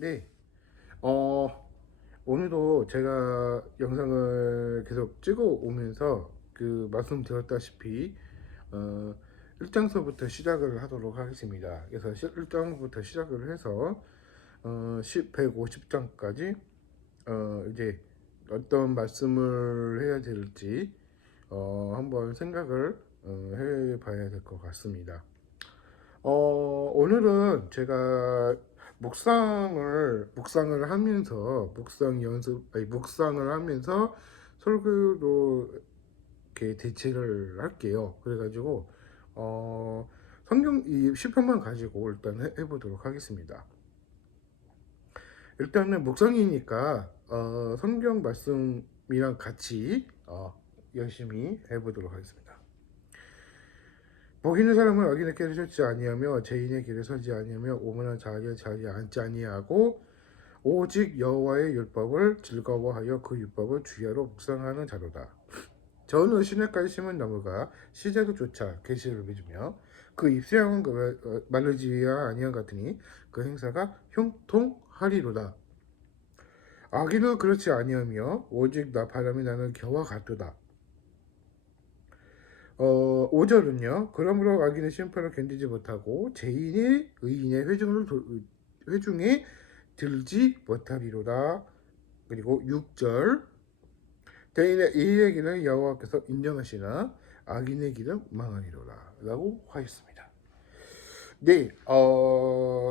네, 오늘도 제가 영상을 계속 찍어 오면서 말씀드렸다시피 어, 1장서부터 시작을 하도록 하겠습니다. 그래서 1장부터 시작을 해서 150장까지 이제 어떤 말씀을 해야 될지 한번 생각을 해봐야 될 것 같습니다. 오늘은 제가 묵상을 하면서 묵상을 하면서 설교로 이렇게 대체를 할게요. 그래가지고 성경 이 시편만 가지고 일단 해보도록 하겠습니다. 일단은 묵상이니까 성경 말씀이랑 같이 열심히 해보도록 하겠습니다. 복 있는 사람은 악인의 길을 쫓지 아니하며 죄인의 길에 서지 아니하며 오만한 자의 자리에 앉지 아니하고 오직 여호와의 율법을 즐거워하여 그 율법을 주야로 묵상하는 자로다. 저는 시냇가에 심은 나무가 시제도 쫓아 계시를 맺으며 그 잎새 향은 마르지 아니한 같으니 그 행사가 형통하리로다. 악인은 그렇지 아니하며 오직 나 바람이 나는 겨와 같도다. 5절은요. 그러므로 악인의 심판을 견디지 못하고 죄인이 의인의 회중에 들지 못하리로다. 그리고 6절 대인의 이의 길은 여호와께서 인정하시나 악인의 길은 망하리로다 라고 하였습니다. 네,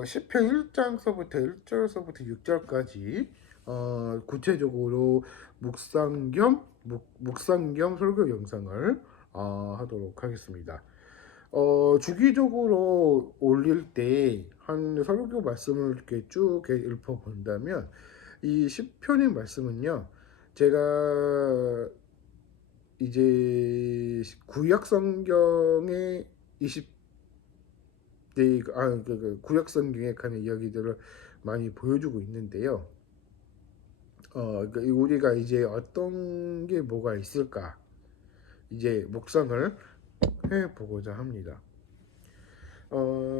시편 1장서부터 1절서부터 6절까지 구체적으로 묵상 겸 설교 영상을 하도록 하겠습니다. 주기적으로 올릴 때 한 설교 말씀을 이렇게 쭉 읊어본다면 이 시편의 말씀은요, 제가 이제 구약 성경의 20대 구약 성경에 관한 이야기들을 많이 보여주고 있는데요. 그러니까 우리가 이제 어떤 게 뭐가 있을까 이제 묵상을 해보고자 합니다.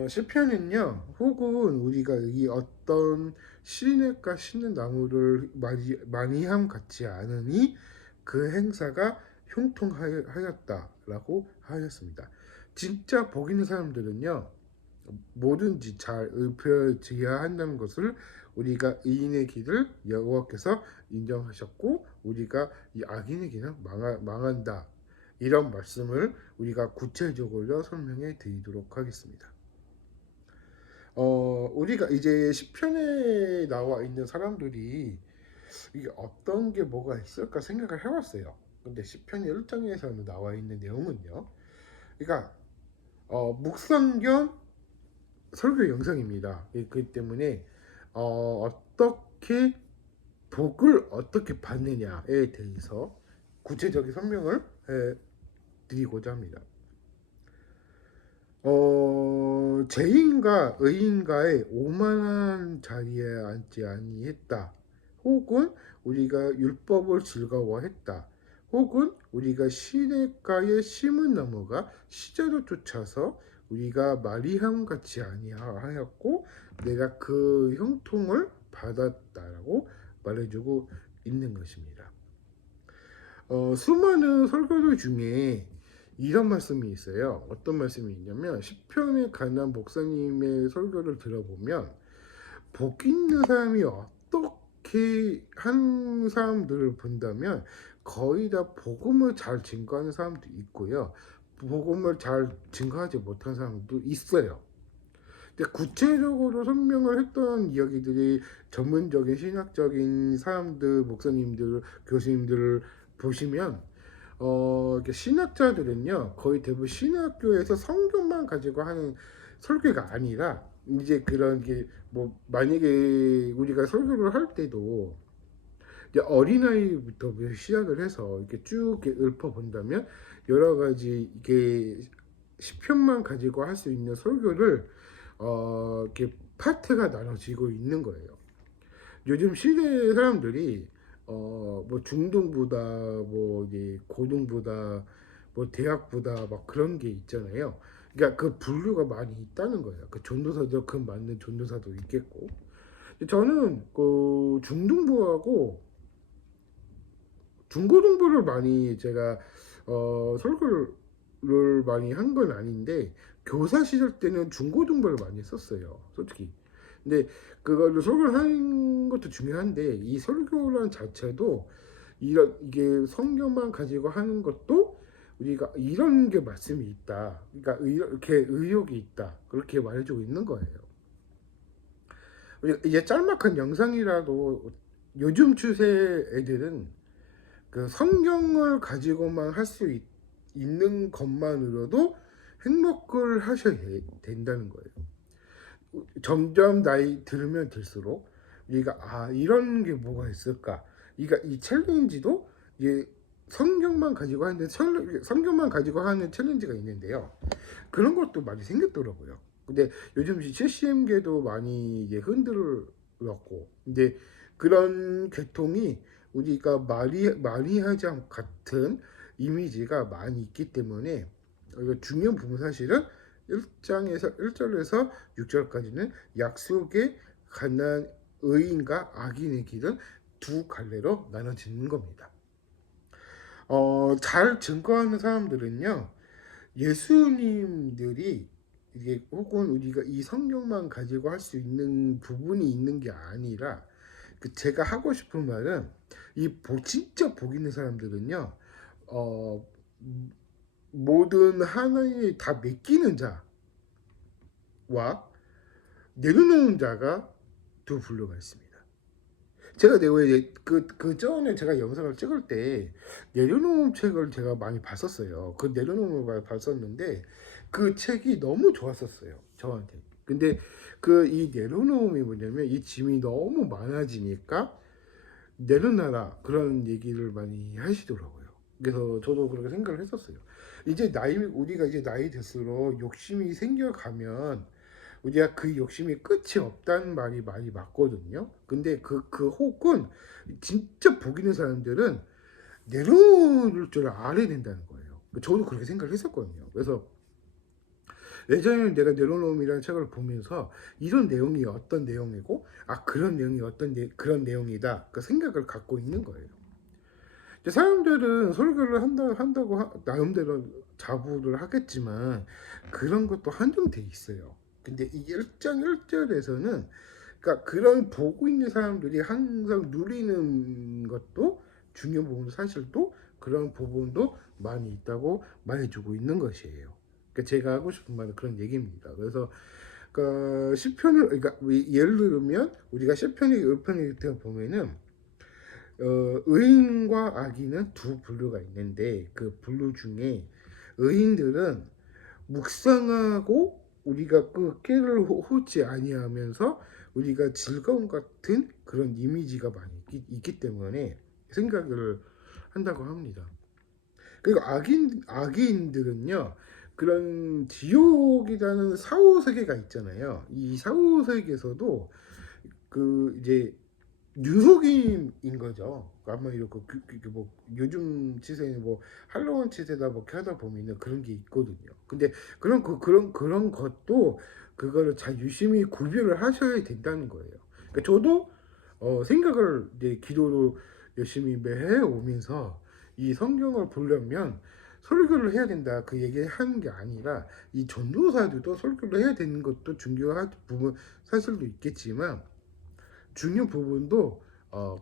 시편은요, 혹은 우리가 이 어떤 시냇가 심는 나무를 마니함 같지 않으니 그 행사가 형통하였다라고 하였습니다. 진짜 복 있는 사람들은요, 뭐든지 잘 읊어져야 한다는 것을 우리가 의인의 길을 여호와께서 인정하셨고 우리가 이 악인의 길은 망한다. 이런 말씀을 우리가 구체적으로 설명해 드리도록 하겠습니다. 우리가 이제 시편에 나와 있는 사람들이 이게 어떤 게 뭐가 있을까 생각을 해봤어요. 근데 시편 1장에서는 나와 있는 내용은요. 그러니까 묵상 겸 설교 영상입니다. 그렇기 때문에 어떻게 복을 어떻게 받느냐에 대해서 구체적인 설명을 드리고자 합니다. 죄인과 의인과의 오만한 자리에 앉지 아니했다. 혹은 우리가 율법을 즐거워했다. 혹은 우리가 시냇가에 심은 나무가 시절을 쫓아서 우리가 마리함 같이 아니하였고 내가 그 형통을 받았다라고 말해주고 있는 것입니다. 수많은 설교들 중에 이런 말씀이 있어요. 어떤 말씀이 있냐면 시편에 관한 목사님의 설교를 들어보면 복 있는 사람이 어떻게 한 사람들을 본다면 거의 다 복음을 잘 증거하는 사람도 있고요. 복음을 잘 증거하지 못한 사람도 있어요. 근데 구체적으로 설명을 했던 이야기들이 전문적인 신학적인 사람들, 목사님들, 교수님들을 보시면 신학자들은요 거의 대부분 신학교에서 성경만 가지고 하는 설교가 아니라 이제 그런 게 뭐 만약에 우리가 설교를 할 때도 이제 어린아이부터 시작을 해서 이렇게 쭉 이렇게 읊어본다면 여러 가지 이게 시편만 가지고 할 수 있는 설교를 이렇게 파트가 나눠지고 있는 거예요. 요즘 시대 사람들이 뭐 중등부다, 뭐 이제 고등부다, 뭐 대학부다 막 그런 게 있잖아요. 그러니까 그 분류가 많이 있다는 거예요. 그 전도사도 그 맞는 전도사도 있겠고. 저는 그 중등부하고 중고등부를 많이 제가 설교를 많이 한 건 아닌데 교사 시절 때는 중고등부를 많이 썼어요, 솔직히. 근데 그거를 설교를 하는 것도 중요한데 이 설교란 자체도 이게 성경만 가지고 하는 것도 우리가 이런 게 말씀이 있다, 그러니까 이렇게 의욕이 있다, 그렇게 말해주고 있는 거예요. 이제 짤막한 영상이라도 요즘 추세 애들은 그 성경을 가지고만 할 수 있는 것만으로도 행복을 하셔야 된다는 거예요. 점점 나이 들으면 들수록 우리가 이런 게 뭐가 있을까? 이 챌린지도 이제 성경만 가지고 하는 챌린지가 있는데요. 그런 것도 많이 생겼더라고요. 근데 요즘 CCM계도 많이 이제 흔들렸고, 근데 그런 계통이 우리가 마리아장 같은 이미지가 많이 있기 때문에 중요한 부분 사실은 1절에서 6절까지는 약속에 관한 의인과 악인의 길은 두 갈래로 나눠지는 겁니다. 잘 증거하는 사람들은요, 예수님들이 이게 혹은 우리가 이 성경만 가지고 할 수 있는 부분이 있는 게 아니라 제가 하고 싶은 말은 진짜 복 있는 사람들은요, 어, 모든 하나님이 다 맡기는 자와 내려놓는 자가 두 분류가 있습니다. 제가 왜 그 전에 제가 영상을 찍을 때 내려놓음 책을 제가 많이 봤었어요. 그 내려놓음을 많이 봤었는데 그 책이 너무 좋았었어요, 저한테. 근데 이 내려놓음이 뭐냐면 이 짐이 너무 많아지니까 내려놔라, 그런 얘기를 많이 하시더라고요. 그래서 저도 그렇게 생각을 했었어요. 우리가 이제 나이 들수록 욕심이 생겨가면 우리가 그 욕심이 끝이 없다는 말이 많이 맞거든요. 근데 그 혹은 진짜 복 있는 사람들은 내려놓을 줄 알아야 된다는 거예요. 저도 그렇게 생각을 했었거든요. 그래서 예전에 내가 내로놈이라는 책을 보면서 이런 내용이 어떤 내용이고 그런 내용이 그런 내용이다, 그 생각을 갖고 있는 거예요. 사람들은 설교를 한다고 나름대로 자부를 하겠지만 그런 것도 한정돼 있어요. 근데 이 1장 1절에서는 그러니까 그런 보고 있는 사람들이 항상 누리는 것도 중요한 부분, 사실도 그런 부분도 많이 있다고 말해주고 있는 것이에요. 그러니까 제가 하고 싶은 말은 그런 얘기입니다. 그래서 시편을, 그러니까 예를 들면 우리가 시편의 1편을 보면은 의인과 악인은 두 분류가 있는데 그 분류 중에 의인들은 묵상하고 우리가 그 깨를 호지 아니하면서 우리가 즐거움 같은 그런 이미지가 많이 있기 때문에 생각을 한다고 합니다. 그리고 악인들은요, 그런 지옥이라는 사후세계가 있잖아요. 이 사후세계에서도 이제 유속인인 거죠. 아마 이렇게 뭐 요즘 시세는 뭐 할로윈 시세다 뭐 하다 보면은 그런 게 있거든요. 근데 그런 것도 그거를 잘 유심히 구별을 하셔야 된다는 거예요. 그러니까 저도 생각을 이제 기도로 열심히 매해 오면서 이 성경을 보려면 설교를 해야 된다, 그 얘기를 하는 게 아니라 이 전도사들도 설교를 해야 되는 것도 중요한 부분 사실도 있겠지만 중요한 부분도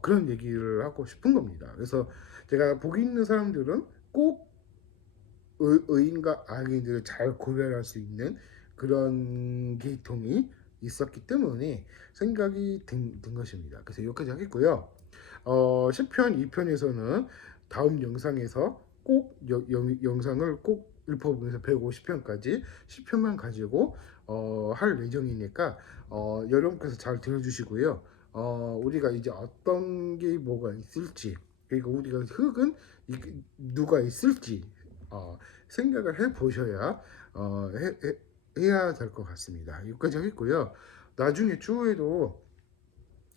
그런 얘기를 하고 싶은 겁니다. 그래서 제가 복 있는 사람들은 꼭 의인과 악인들을 잘 구별할 수 있는 그런 계통이 있었기 때문에 생각이 든 것입니다. 그래서 여기까지 하겠고요. 시편 2편에서는 다음 영상에서 꼭 영상을 꼭 읽어보면서 150편까지 시편만 가지고 할 예정이니까 여러분께서 잘 들어주시고요. 우리가 이제 어떤 게 뭐가 있을지, 그리고 우리가 흙은 누가 있을지 생각을 해 보셔야 해야 될 것 같습니다. 여기까지 하겠고요. 나중에 추후에도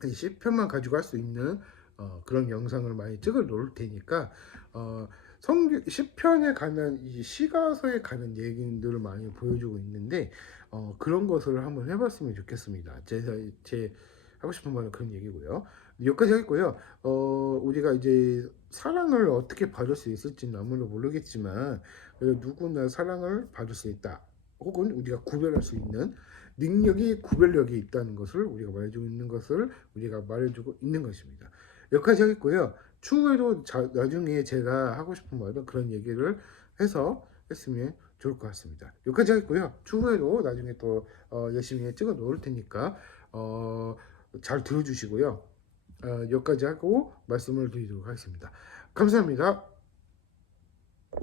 시편만 가지고 할 수 있는 그런 영상을 많이 찍어 놓을 테니까 시편에 관한 이 시가서에 관한 얘기들을 많이 보여주고 있는데 그런 것을 한번 해봤으면 좋겠습니다. 제 하고 싶은 말은 그런 얘기고요. 여기까지 하겠고요. 우리가 이제 사랑을 어떻게 받을 수 있을지는 아무도 모르겠지만 그래도 누구나 사랑을 받을 수 있다. 혹은 우리가 구별할 수 있는 능력이 구별력이 있다는 것을 우리가 말해주고 있는 것을 우리가 말해주고 있는 것입니다. 여기까지 하겠고요. 추후에도 나중에 제가 하고 싶은 말은 그런 얘기를 해서 했으면 좋을 것 같습니다. 여기까지 하겠고요. 추후에도 나중에 또 열심히 찍어 놓을 테니까 잘 들어주시고요. 여기까지 하고 말씀을 드리도록 하겠습니다. 감사합니다.